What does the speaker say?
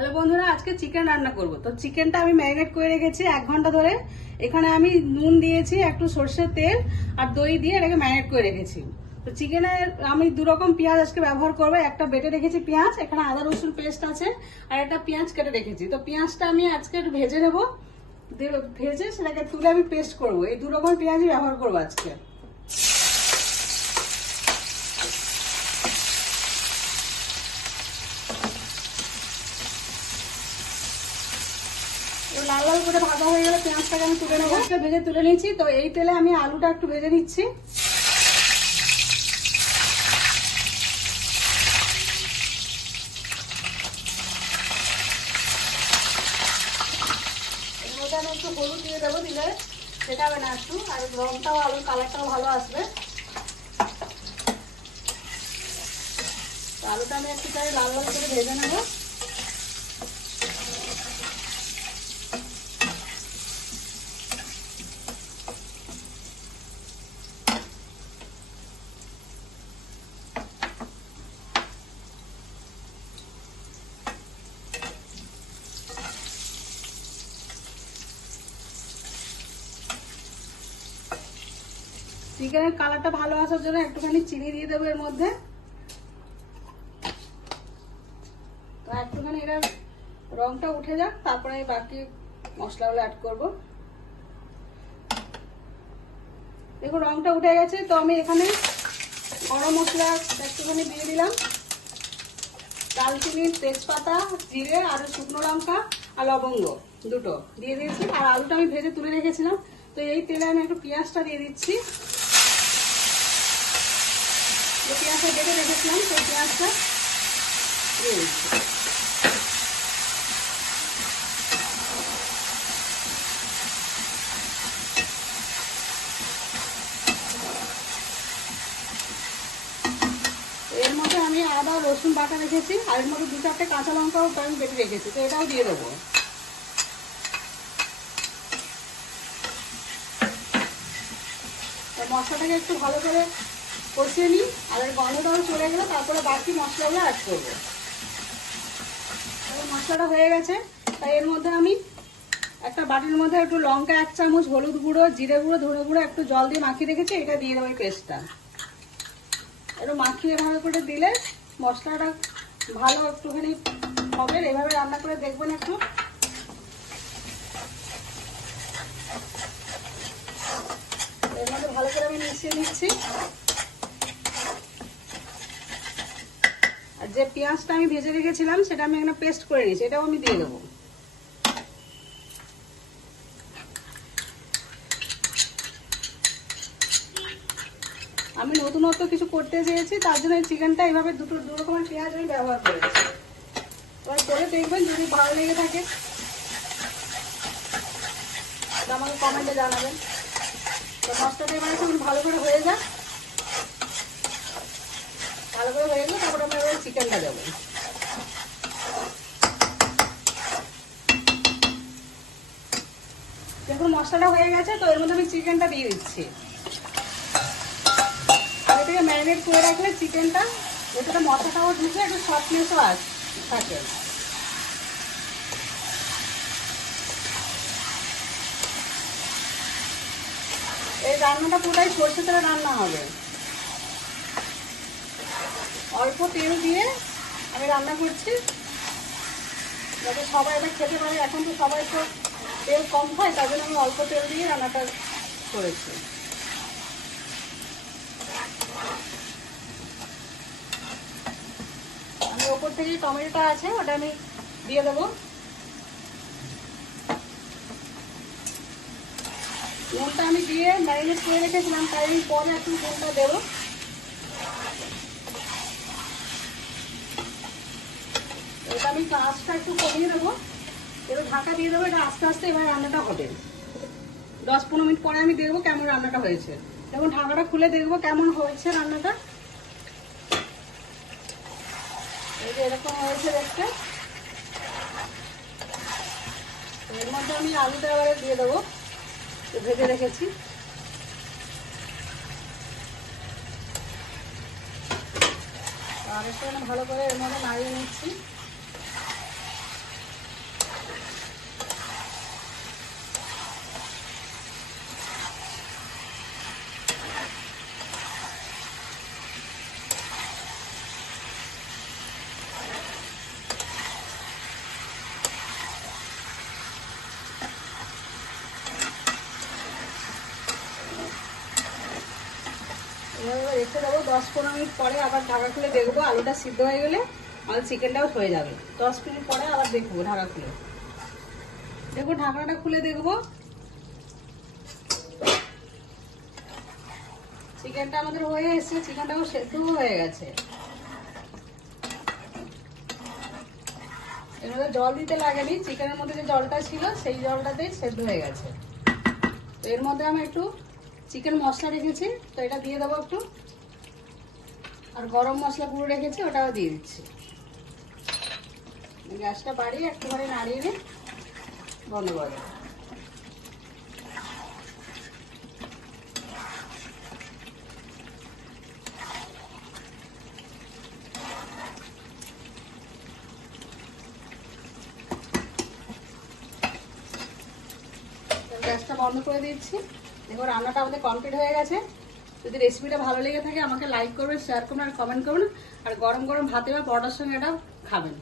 Hello বন্ধুরা, আজকে chicken রান্না করব। তো চিকেনটা আমি ম্যারিনেট করে রেখেছি 1 ঘন্টা ধরে। এখানে আমি নুন দিয়েছি, একটু সরষের তেল আর দই দিয়ে এটাকে ম্যারিনেট করে রেখেছি। তো চিকেনে আমি 2 রকম পেঁয়াজ আজকে ব্যবহার করবো। একটা বেটে রেখেছি পেঁয়াজ, এখানে আদা রসুন পেস্ট আছে, আর একটা পেঁয়াজ কেটে রেখেছি। তো পেঁয়াজটা আমি আজকে একটু ভেজে নেবো, ভেজে সেটাকে তুলে আমি পেস্ট করবো। এই 2 রকম পেঁয়াজই ব্যবহার করবো আজকে। লাল লাল করে ভাজা হয়ে গেলে পেঁয়াজটাকে আমি তুলে নেবো। ভেজে তুলে নিচ্ছি। তো এই তেলে আমি আলুটা একটু ভেজে নিচ্ছি। এর মধ্যে আমি একটু হলুদ দিয়ে দেবো, দিলে সেটা হবে না একটু, আর রংটাও আলুর কালারটাও ভালো আসবে। আলুটা আমি একটু লাল লাল করে ভেজে নেবো। চিকেনের কালারটা ভালো আসার জন্য একটুখানি চিনি দিয়ে দেবো এর মধ্যে। তো একটুখানি এটার রংটা উঠে যাক, তারপরে আমি বাকি মশলাগুলো অ্যাড করব। দেখুন রংটা উঠে গেছে। তো আমি এখানে গরম মশলা একটুখানি দিয়ে দিলাম, দালচিনি, তেজপাতা, জিরে আর শুকনো লঙ্কা আর লবঙ্গ দুটো দিয়ে দিয়েছি। আর আলুটা আমি ভেজে তুলে রেখেছিলাম। তো এই তেলে আমি একটু পেঁয়াজটা দিয়ে দিচ্ছি। পেঁয়াজটা বেটে রেখেছিলাম, সেই পেঁয়াজটা দিয়ে দিচ্ছি। এর মধ্যে আমি আদা রসুন বাটা রেখেছি, আর এর মধ্যে 2-4টে কাঁচা লঙ্কাও আমি বেটে রেখেছি। তো এটাও দিয়ে দেবো। মশলাটাকে একটু ভালো করে কষিয়ে নিই, আর এর গন্ধটাও চলে গেলে তারপরে বাকি মশলাগুলো অ্যাড করবো। মশলাটা হয়ে গেছে। তাই এর মধ্যে আমি একটা বাটির মধ্যে একটু লঙ্কা 1 চামচ, হলুদ গুঁড়ো, জিরে গুঁড়ো, ধনে গুঁড়ো একটু জল দিয়ে মাখিয়ে রেখেছি। এটা দিয়ে দেবো এই পেস্টটা। একটু মাখিয়ে ভালো করে দিলে মশলাটা ভালো একটুখানি হবে। এভাবে রান্না করে দেখবেন একটু। এর মধ্যে ভালো করে আমি মিশিয়ে নিচ্ছি। আর যে পেঁয়াজটা আমি ভেজে রেখেছিলাম সেটা আমি এখানে পেস্ট করে নিয়েছি, এটাও আমি দিয়ে দেবো। আমি নতুনত্ব কিছু করতে চেয়েছি, তার জন্য চিকেনটা এইভাবে 2 রকমের পেঁয়াজ আমি ব্যবহার করেছি। এবার করে দেখবেন, যদি ভালো লেগে থাকে আমাকে কমেন্টে জানাবেন। তো মশলাটা এবার একটু ভালো করে হয়ে যাক। ভালো করে হয়ে গেলে তারপরে আমরা এবার চিকেনটা দেবো। দেখুন মশলাটা হয়ে গেছে। তো এর মধ্যে আমি চিকেনটা দিয়ে দিচ্ছি। আগে থেকে ম্যারিনেট করে রাখলে চিকেনটা ওটাতে মশলাটাও ঢুকে একটু সফটনেসও থাকে। এই রান্নাটা পুরোটাই সরষে তেলে রান্না হবে। অল্প তেল দিয়ে আমি রান্না করছি, যাতে সবাই এটা খেতে পারে। এখন তো সবাই তো তেল কম খায়, তার জন্য আমি অল্প তেল দিয়ে রান্নাটা করেছি। আমি ওপর থেকে টমেটোটা আছে ওটা আমি দিয়ে দেবো। নুনটা আমি দিয়ে ম্যারিনেট করে রেখেছিলাম, তাই আমি পরে একটু নুনটা দেবো। এটা আমি আঁচটা একটু কমিয়ে দেবো, একটু ঢাকা দিয়ে দেবো। এটা আস্তে আস্তে এবার রান্নাটা হবে। 10-15 মিনিট পরে আমি দেখবো কেমন রান্নাটা হয়েছে। যেমন ঢাকাটা খুলে দেখবো কেমন হয়েছে রান্নাটা। এই যে এরকম হয়েছে দেখতে। এর মধ্যে আমি আলুটা এবারে দিয়ে দেবো, ভেজে রেখেছি। আর একটু ভালো করে এর মধ্যে নাড়িয়ে নিচ্ছি। রেখে দেবো 10-15 মিনিট পরে আবার ঢাকা খুলে দেখবো। আলুটা সিদ্ধ হয়ে গেলে আমাদের চিকেনটাও হয়ে যাবে। 10 মিনিট পরে আবার দেখবো ঢাকা খুলে। দেখো ঢাকনাটা খুলে দেখবো, চিকেনটা আমাদের হয়ে এসছে, চিকেনটাও সেদ্ধ হয়ে গেছে। এর মধ্যে জল দিতে লাগেনি, চিকেনের মধ্যে যে জলটা ছিল সেই জলটাতেই সেদ্ধ হয়ে গেছে। তো এর মধ্যে আমি একটু চিকেন মশলা রেখেছি, তো এটা দিয়ে দেবো একটু, আর গরম মশলা গুঁড়ো রেখেছি ওটাও দিয়ে দিচ্ছি। গ্যাসটা বাড়িয়ে একটুখানি নাড়িয়ে নিয়ে বন্ধ করে দেবো। গ্যাসটা বন্ধ করে দিচ্ছি। দেখো রান্নাটা আমাদের কমপ্লিট হয়ে গেছে। যদি রেসিপিটা ভালো লেগে থাকে আমাকে লাইক করবেন, শেয়ার করবেন আর কমেন্ট করবেন। আর গরম গরম ভাতে বা পরোটার সঙ্গে এটা খাবেন।